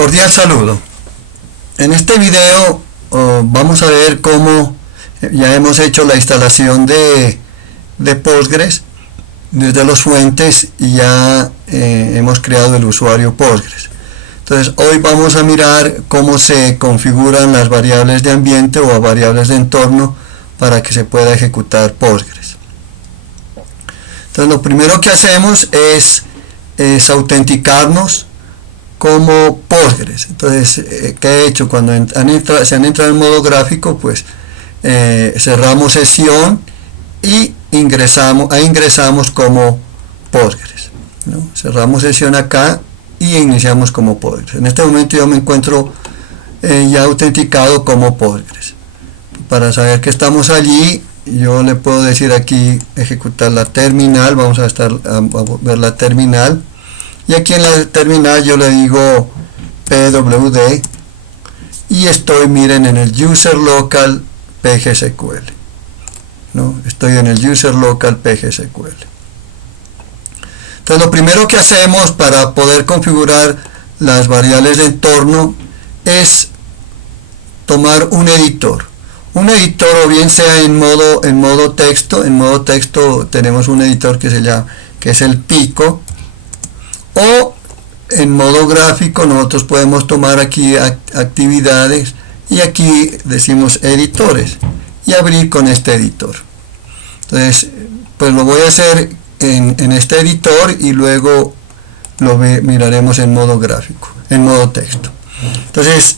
Cordial saludo. En este video vamos a ver cómo ya hemos hecho la instalación de Postgres desde los fuentes y ya hemos creado el usuario Postgres. Entonces hoy vamos a mirar cómo se configuran las variables de ambiente o variables de entorno para que se pueda ejecutar Postgres. Entonces lo primero que hacemos es autenticarnos como Postgres. Entonces, ¿qué he hecho? Cuando se han entrado en modo gráfico, pues cerramos sesión y ingresamos como Postgres, ¿no? Cerramos sesión acá y iniciamos como Postgres. En este momento yo me encuentro ya autenticado como Postgres. Para saber que estamos allí, yo le puedo decir aquí ejecutar la terminal. Vamos a ver la terminal. Y aquí en la terminal yo le digo pwd y estoy, miren, en el user local pgsql, ¿no? Estoy en el user local pgsql. Entonces lo primero que hacemos para poder configurar las variables de entorno es tomar un editor o bien sea en modo texto. En modo texto tenemos un editor que es el Pico, o en modo gráfico nosotros podemos tomar aquí actividades y aquí decimos editores y abrir con este editor. Entonces pues lo voy a hacer en este editor y luego lo miraremos en modo gráfico, en modo texto. Entonces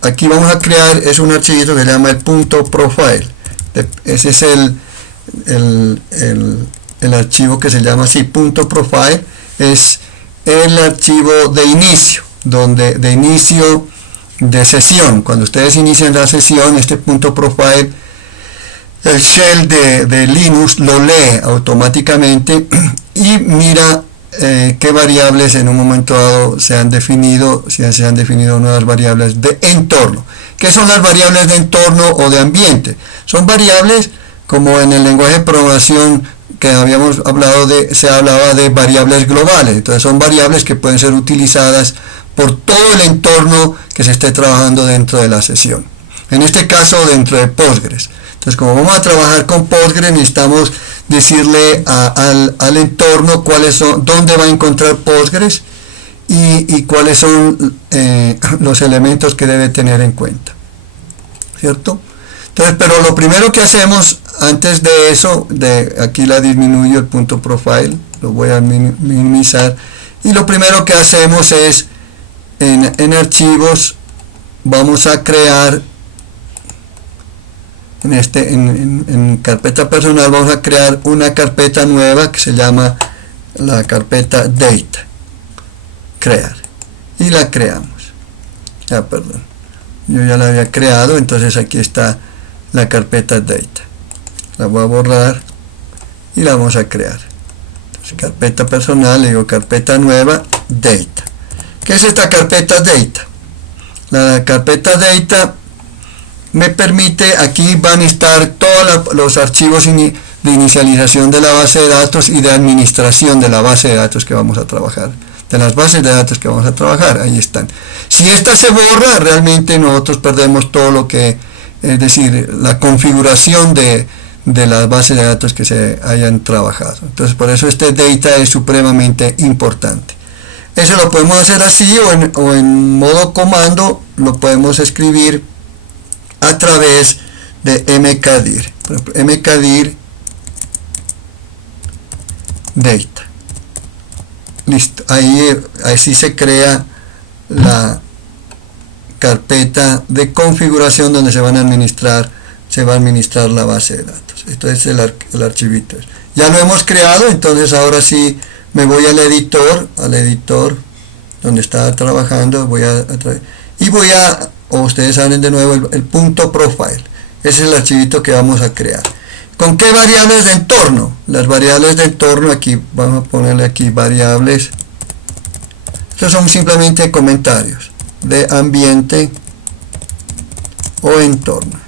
aquí vamos a crear, es un archivito que se llama el .profile. Ese es el archivo que se llama así, .profile. Es el archivo de inicio, de inicio de sesión. Cuando ustedes inician la sesión, este .profile, el shell de Linux lo lee automáticamente y mira qué variables en un momento dado se han definido, si se han definido nuevas variables de entorno. ¿Qué son las variables de entorno o de ambiente? Son variables, como en el lenguaje de programación que habíamos hablado se hablaba de variables globales. Entonces son variables que pueden ser utilizadas por todo el entorno que se esté trabajando dentro de la sesión. En este caso dentro de Postgres. Entonces, como vamos a trabajar con Postgres, necesitamos decirle al entorno dónde va a encontrar Postgres y cuáles son los elementos que debe tener en cuenta, ¿cierto? Entonces, pero lo primero que hacemos antes de eso, aquí la disminuyo el .profile, lo voy a minimizar, y lo primero que hacemos es en archivos vamos a crear en carpeta personal, vamos a crear una carpeta nueva que se llama la carpeta data, crear, y la creamos. Perdón, yo ya la había creado, entonces aquí está la carpeta data. La voy a borrar y la vamos a crear. Entonces, carpeta personal, le digo carpeta nueva, data. ¿Qué es esta carpeta data? La carpeta data me permite, aquí van a estar todos los archivos de inicialización de la base de datos y de administración de la base de datos que vamos a trabajar, de las bases de datos que vamos a trabajar. Ahí están. Si esta se borra, realmente nosotros perdemos todo lo que, es decir, la configuración de las bases de datos que se hayan trabajado. Entonces por eso este data es supremamente importante. Eso lo podemos hacer así o en modo comando, lo podemos escribir a través de mkdir. Por ejemplo, mkdir data. Listo. Ahí sí se crea la carpeta de configuración donde se va a administrar la base de datos. Esto es el archivito. Ya lo hemos creado, entonces ahora sí me voy al editor donde estaba trabajando, o ustedes saben de nuevo el .profile. Ese es el archivito que vamos a crear. ¿Con qué variables de entorno? Las variables de entorno, aquí vamos a ponerle aquí variables. Estos son simplemente comentarios de ambiente o entorno.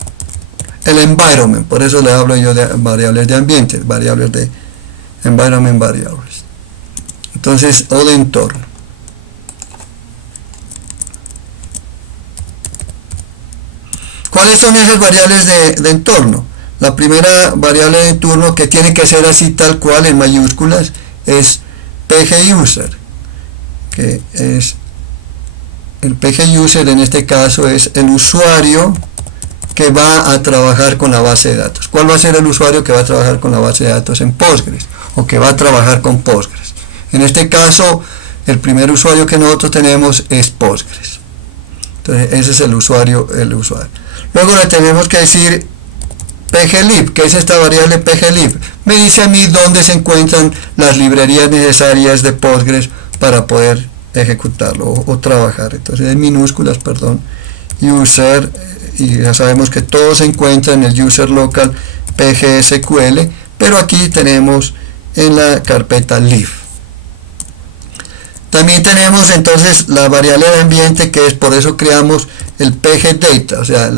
El environment, por eso le hablo yo de variables de ambiente, variables de environment variables. Entonces, o de entorno. ¿Cuáles son esas variables de entorno? La primera variable de entorno, que tiene que ser así tal cual en mayúsculas, es PGUser, que es el PGUser. En este caso es el usuario que va a trabajar con la base de datos. ¿Cuál va a ser el usuario que va a trabajar con la base de datos en Postgres, o que va a trabajar con Postgres? En este caso, el primer usuario que nosotros tenemos es Postgres. Entonces ese es el usuario. Luego le tenemos que decir pglib, que es esta variable pglib. Me dice a mí dónde se encuentran las librerías necesarias de Postgres para poder ejecutarlo o trabajar. Entonces en minúsculas, user, y ya sabemos que todo se encuentra en el user local pgsql, pero aquí tenemos en la carpeta lib. También tenemos entonces la variable de ambiente, que es, por eso creamos el pgdata, o sea,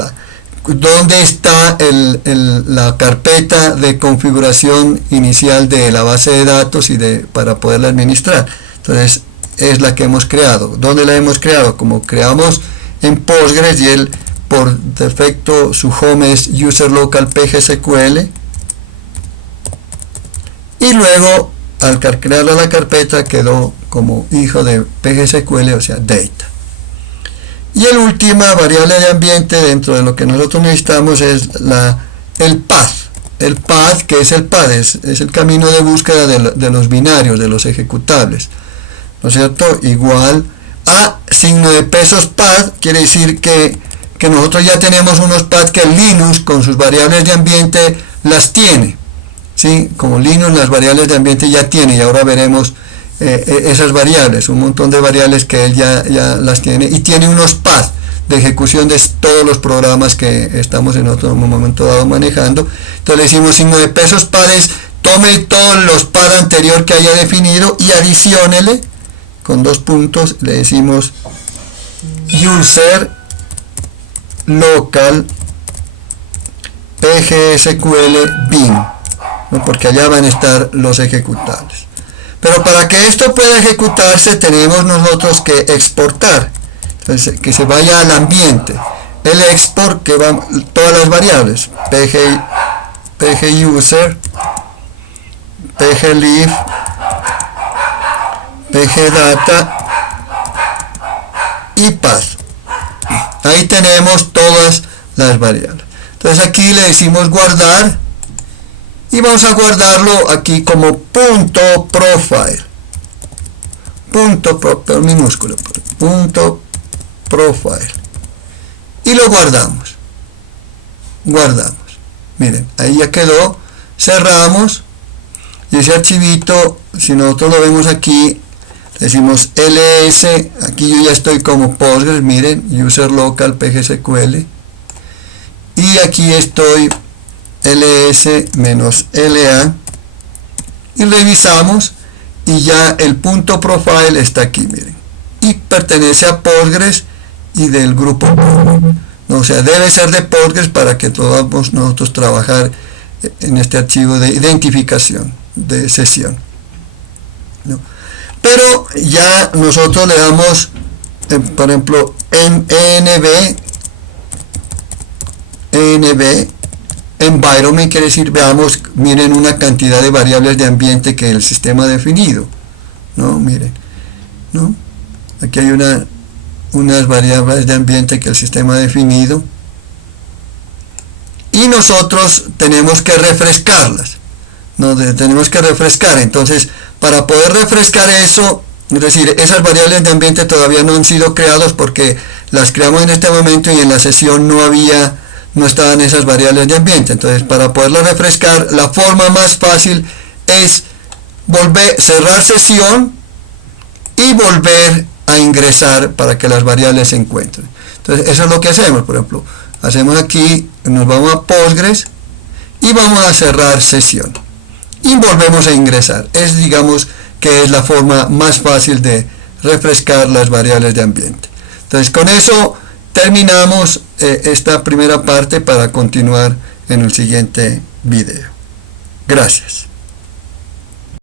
dónde está la carpeta de configuración inicial de la base de datos para poderla administrar. Entonces es la que hemos creado. ¿Dónde la hemos creado? Como creamos en Postgres, y él por defecto su home es user local pgsql, y luego al crear la carpeta quedó como hijo de pgsql, o sea, data. Y la última variable de ambiente dentro de lo que nosotros necesitamos es el path. El path, que es el path, es el camino de búsqueda de los binarios, de los ejecutables, ¿no es cierto? Igual a signo de pesos path, quiere decir que nosotros ya tenemos unos paths que Linux con sus variables de ambiente las tiene, ¿sí? Como Linux las variables de ambiente ya tiene, y ahora veremos esas variables, un montón de variables que él ya las tiene, y tiene unos paths de ejecución de todos los programas que estamos en otro momento dado manejando. Entonces le decimos signo de pesos paths, tome todos los paths anterior que haya definido y adiciónele con 2 puntos, le decimos user local pgsql bin, ¿no? Porque allá van a estar los ejecutables. Pero para que esto pueda ejecutarse tenemos nosotros que exportar, entonces que se vaya al ambiente. El export, que va todas las variables, pguser, pglib, pgdata y path. Ahí tenemos todas las variables. Entonces aquí le decimos guardar, y vamos a guardarlo aquí como .profile, minúsculo, .profile, y lo guardamos. Miren, ahí ya quedó. Cerramos, y ese archivito, si nosotros lo vemos aquí, decimos ls, aquí yo ya estoy como Postgres, miren, user local pgsql, y aquí estoy ls-la, y revisamos, y ya el .profile está aquí, miren, y pertenece a Postgres y del grupo Postgres. O sea, debe ser de Postgres para que podamos nosotros trabajar en este archivo de identificación de sesión, ¿no? Pero ya nosotros le damos, por ejemplo, en env environment, quiere decir, veamos, miren una cantidad de variables de ambiente que el sistema ha definido, ¿no? Miren, ¿no? Aquí hay unas variables de ambiente que el sistema ha definido, y nosotros tenemos que refrescarlas, ¿no? Tenemos que refrescar. Entonces, para poder refrescar eso, es decir, esas variables de ambiente todavía no han sido creadas porque las creamos en este momento y en la sesión no estaban esas variables de ambiente. Entonces, para poderlas refrescar, la forma más fácil es cerrar sesión y volver a ingresar para que las variables se encuentren. Entonces, eso es lo que hacemos. Por ejemplo, hacemos aquí, nos vamos a Postgres y vamos a cerrar sesión y volvemos a ingresar. Digamos que es la forma más fácil de refrescar las variables de ambiente. Entonces, con eso terminamos esta primera parte para continuar en el siguiente video. Gracias.